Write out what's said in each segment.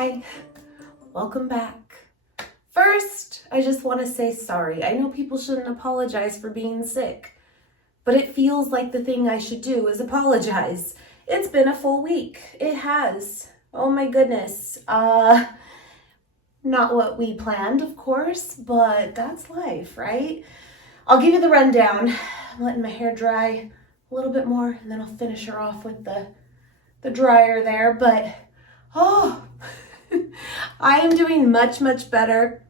Hi, welcome back. First, I just want to say sorry. I know people shouldn't apologize for being sick, but it feels like the thing I should do is apologize. It's been a full week. It has. Oh my goodness. Not what we planned, of course, but that's life, right? I'll give you the rundown. I'm letting my hair dry a little bit more, and then I'll finish her off with the dryer there, but I am doing much, much better.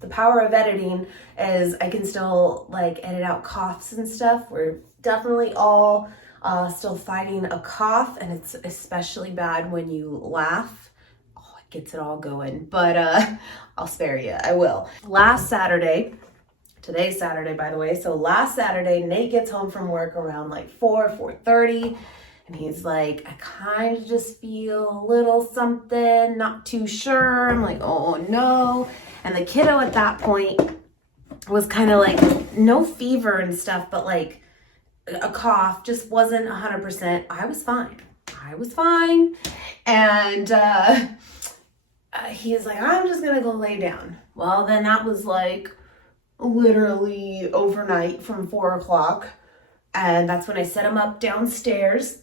The power of editing is I can still edit out coughs and stuff. We're definitely all still fighting a cough, and it's especially bad when you laugh. Oh, it gets it all going, but I'll spare you. I will. Last Saturday, today's Saturday, by the way. So last Saturday, Nate gets home from work around 4:30. And he's like, I kind of just feel a little something, not too sure. I'm like, oh no. And the kiddo at that point was kind of no fever and stuff, but a cough, just wasn't 100%. I was fine. And he's like, I'm just going to go lay down. Well, then that was literally overnight from 4 o'clock. And that's when I set him up downstairs.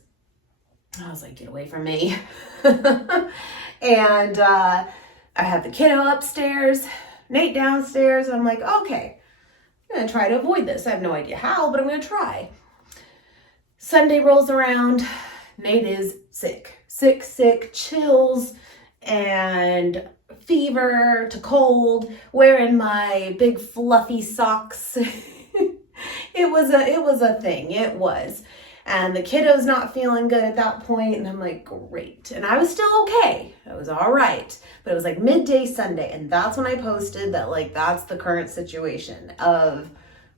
I was like, get away from me. And I had the kiddo upstairs, Nate downstairs. And I'm like, okay, I'm going to try to avoid this. I have no idea how, but I'm going to try. Sunday rolls around. Nate is sick, chills and fever to cold, wearing my big fluffy socks. It was a thing. It was. And the kiddo's not feeling good at that point, and I'm like, great. And I was still okay. I was all right. But it was midday Sunday, and that's when I posted that that's the current situation of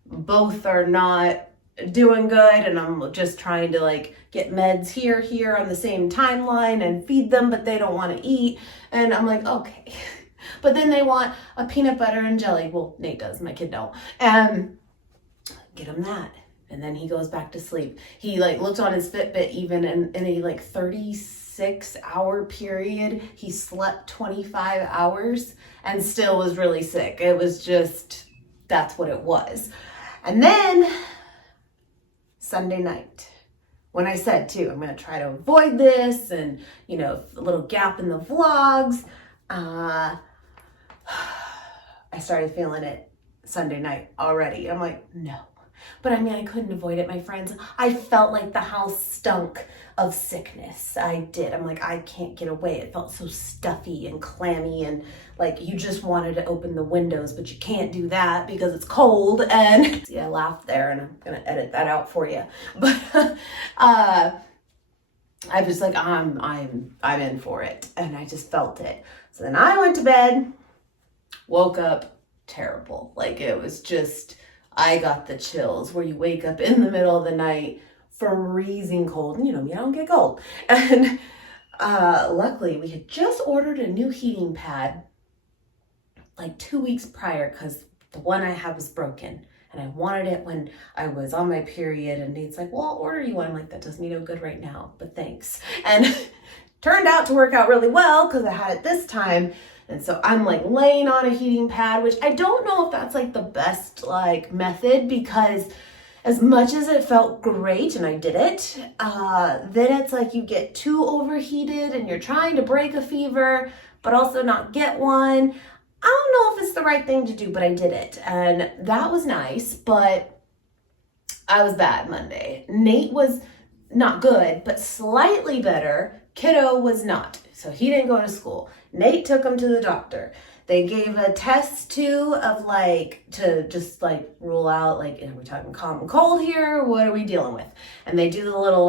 both are not doing good, and I'm just trying to get meds here on the same timeline and feed them, but they don't want to eat. And I'm like, okay. But then they want a peanut butter and jelly. Well, Nate does, my kid don't. And get him that. And then he goes back to sleep. He looked on his Fitbit even in a 36-hour period. He slept 25 hours and still was really sick. It was just, that's what it was. And then Sunday night, when I said too, I'm going to try to avoid this and, a little gap in the vlogs, I started feeling it Sunday night already. I'm like, no. But I couldn't avoid it, my friends. I felt like the house stunk of sickness. I did. I'm like, I can't get away. It felt so stuffy and clammy, and you just wanted to open the windows, but you can't do that because it's cold. And see, I laughed there, and I'm gonna edit that out for you. But I was like, I'm in for it, and I just felt it. So then I went to bed, woke up terrible. It was just, I got the chills where you wake up in the middle of the night freezing cold. And me, I don't get cold. And luckily, we had just ordered a new heating pad 2 weeks prior because the one I had was broken. And I wanted it when I was on my period. And Nate's like, well, I'll order you one. I'm like, that does me no good right now, but thanks. And turned out to work out really well because I had it this time. And so I'm laying on a heating pad, which I don't know if that's the best method, because as much as it felt great and I did it, then it's you get too overheated and you're trying to break a fever, but also not get one. I don't know if it's the right thing to do, but I did it. And that was nice, but I was bad Monday. Nate was not good, but slightly better. Kiddo was not. So he didn't go to school. Nate took him to the doctor. They gave a test too of to just rule out are we talking common cold here? What are we dealing with? And they do the little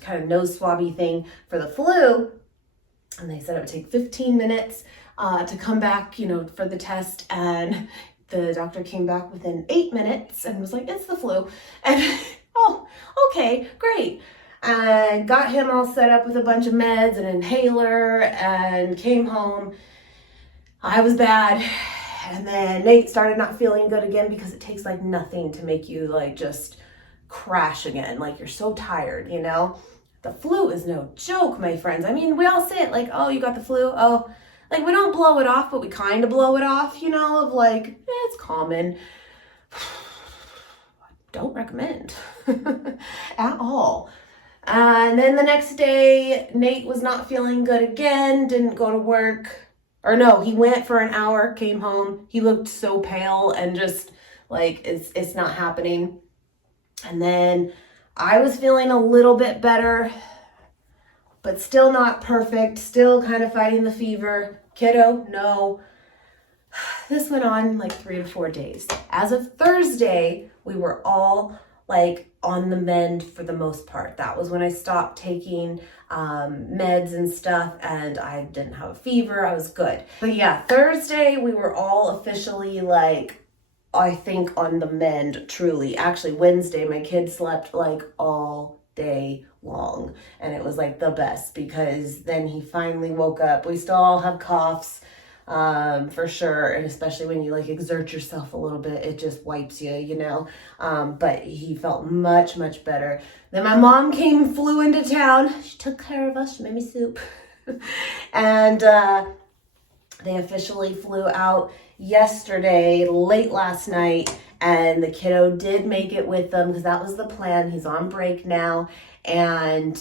kind of nose swabby thing for the flu. And they said it would take 15 minutes to come back, for the test. And the doctor came back within 8 minutes and was like, it's the flu. And oh, okay, great. And got him all set up with a bunch of meds and inhaler and came home. I was bad. And then Nate started not feeling good again because it takes nothing to make you just crash again. You're so tired, the flu is no joke, my friends. I mean, we all say it like, oh, you got the flu. Oh, like we don't blow it off, but we kind of blow it off, you know, of like, it's common. Don't recommend at all. And then the next day, Nate was not feeling good again, didn't go to work. Or no, he went for an hour, came home. He looked so pale and just like, it's not happening. And then I was feeling a little bit better, but still not perfect, still kind of fighting the fever. Kiddo, no. This went on like 3 to 4 days. As of Thursday, we were all like on the mend for the most part. That was when I stopped taking meds and stuff, and I didn't have a fever. I was good. But yeah, Thursday, we were all officially like, I think on the mend, truly. Actually, Wednesday, my kids slept like all day long, and it was like the best because then he finally woke up. We still all have coughs, for sure, and especially when you like exert yourself a little bit, it just wipes you, you know. But he felt much better. Then my mom flew into town. She took care of us. She made me soup. And they officially flew out yesterday, late last night, and the kiddo did make it with them because that was the plan. He's on break now, and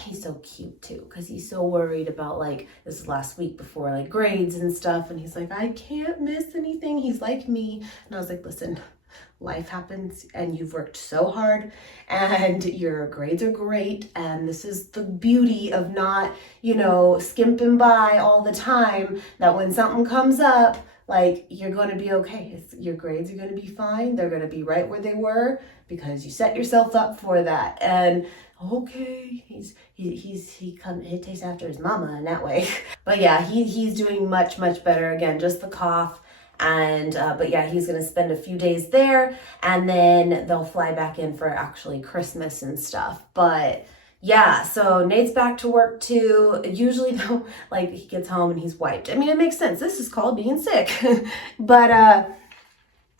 he's so cute too because he's so worried about, like, this is last week before like grades and stuff, and he's like, I can't miss anything. He's like me. And I was like, listen, life happens and you've worked so hard and your grades are great, and this is the beauty of not, you know, skimping by all the time, that when something comes up, like, you're going to be okay. Your grades are going to be fine. They're going to be right where they were because you set yourself up for that. And okay, he takes after his mama in that way. But yeah, he's doing much better. Again, just the cough. And but yeah, he's gonna spend a few days there, and then they'll fly back in for actually Christmas and stuff. But yeah, so Nate's back to work too. Usually though, like, he gets home and he's wiped. I mean, it makes sense. This is called being sick. But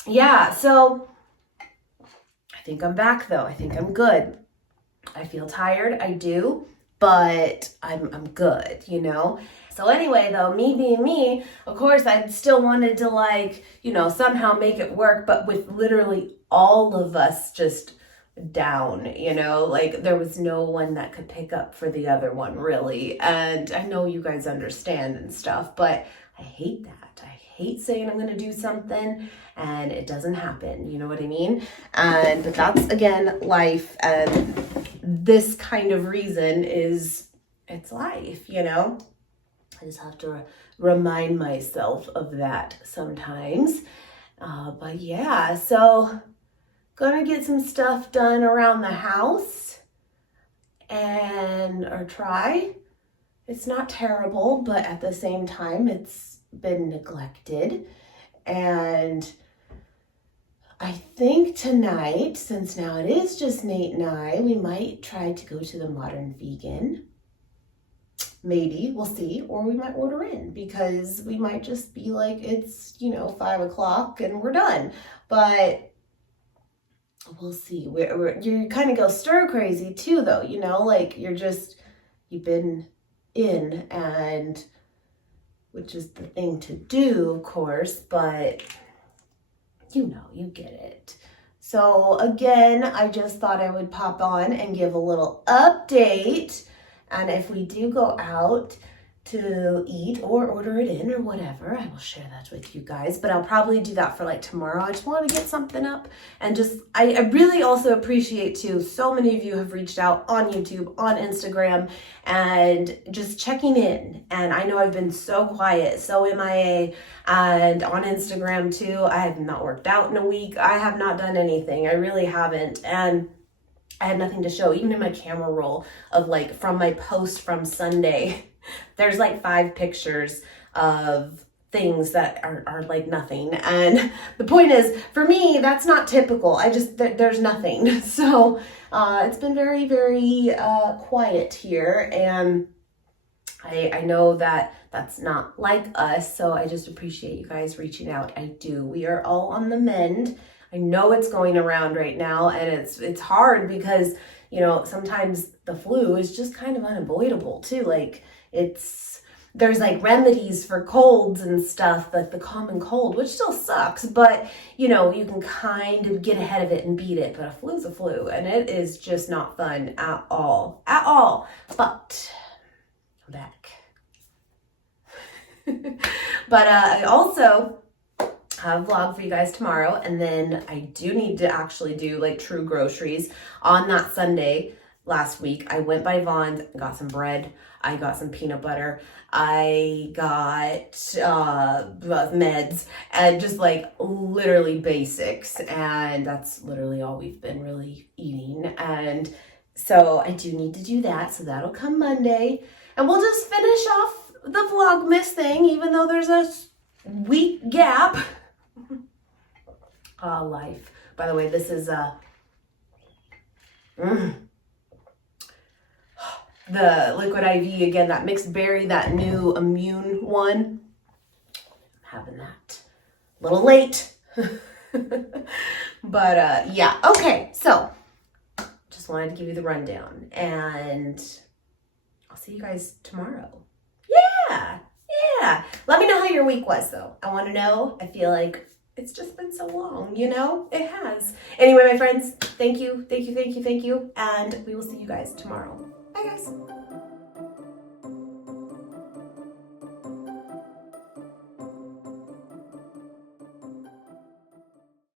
yeah, so I think I'm back though. I think I'm good. I feel tired, I do, but I'm good, you know? So anyway, though, me being me, of course, I still wanted to, like, you know, somehow make it work, but with literally all of us just down, you know? Like, there was no one that could pick up for the other one, really. And I know you guys understand and stuff, but I hate that. I hate saying I'm going to do something and it doesn't happen, you know what I mean? And that's, again, life, and this kind of reason is, it's life, you know? I just have to remind myself of that sometimes. But yeah, so gonna get some stuff done around the house or try. It's not terrible, but at the same time, it's been neglected. And I think tonight, since now it is just Nate and I, we might try to go to the Modern Vegan. Maybe, we'll see, or we might order in because we might just be like, it's, you know, 5 o'clock and we're done. But we'll see. You kind of go stir crazy too, though, you know, like you've been in, and which is the thing to do, of course, but you know, you get it. So again, I just thought I would pop on and give a little update. And if we do go out to eat or order it in or whatever, I will share that with you guys. But I'll probably do that for like tomorrow. I just want to get something up. And just, I really also appreciate too, so many of you have reached out on YouTube, on Instagram, and just checking in. And I know I've been so quiet, so MIA, and on Instagram too. I have not worked out in a week. I have not done anything. I really haven't. And I had nothing to show, even in my camera roll of like from my post from Sunday. There's like 5 pictures of things that are like nothing. And the point is, for me, that's not typical. There's nothing. So it's been very, very quiet here. And I know that that's not like us. So I just appreciate you guys reaching out. I do. We are all on the mend. I know it's going around right now, and it's hard because, you know, sometimes the flu is just kind of unavoidable too. Like there's like remedies for colds and stuff, like the common cold, which still sucks, but you know, you can kind of get ahead of it and beat it. But a flu's a flu, and it is just not fun at all. But I'm back. But I also have a vlog for you guys tomorrow, and then I do need to actually do like true groceries on that Sunday. Last week I went by Vaughn's, got some bread, I got some peanut butter, I got meds, and just like literally basics, and that's literally all we've been really eating. And so I do need to do that, so that'll come Monday, and we'll just finish off the Vlogmas thing, even though there's a week gap. Life. By the way, this is the liquid IV again, that mixed berry, that new immune one. I'm having that a little late. But yeah, okay, so just wanted to give you the rundown, and I'll see you guys tomorrow. Yeah. Let me know how your week was, though. I want to know. I feel like it's just been so long, you know? It has. Anyway, my friends, thank you. And we will see you guys tomorrow. Bye, guys.